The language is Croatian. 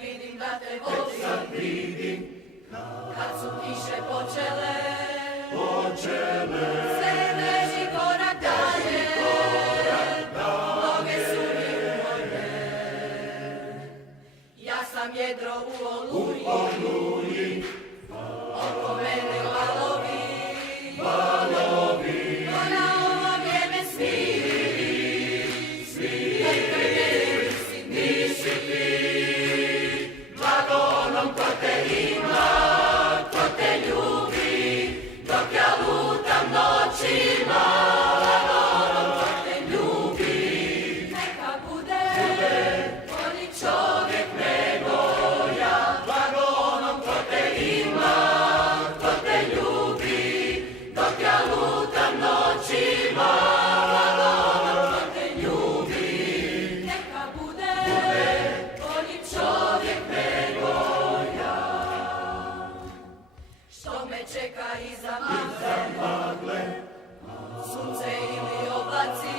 vidim da te volim, kad su kiše počele, sve leži korak dalje, noge su mi umorne. Ja sam jedro u oluji, oko mene valovi, ko na ovo vrijeme svi, nisi ti, blago onom ko te ima, ko te ljubi, dok ja lutam noćima, blago onom ko te ljubi, neka bude bolji čovjek nego ja, blago onom ko te ima, ko te ljubi, dok ja lutam noćima, blago onom ko te ljubi, neka bude bolji čovjek nego ja. Što me čeka iza magle, sunce ili oblaci,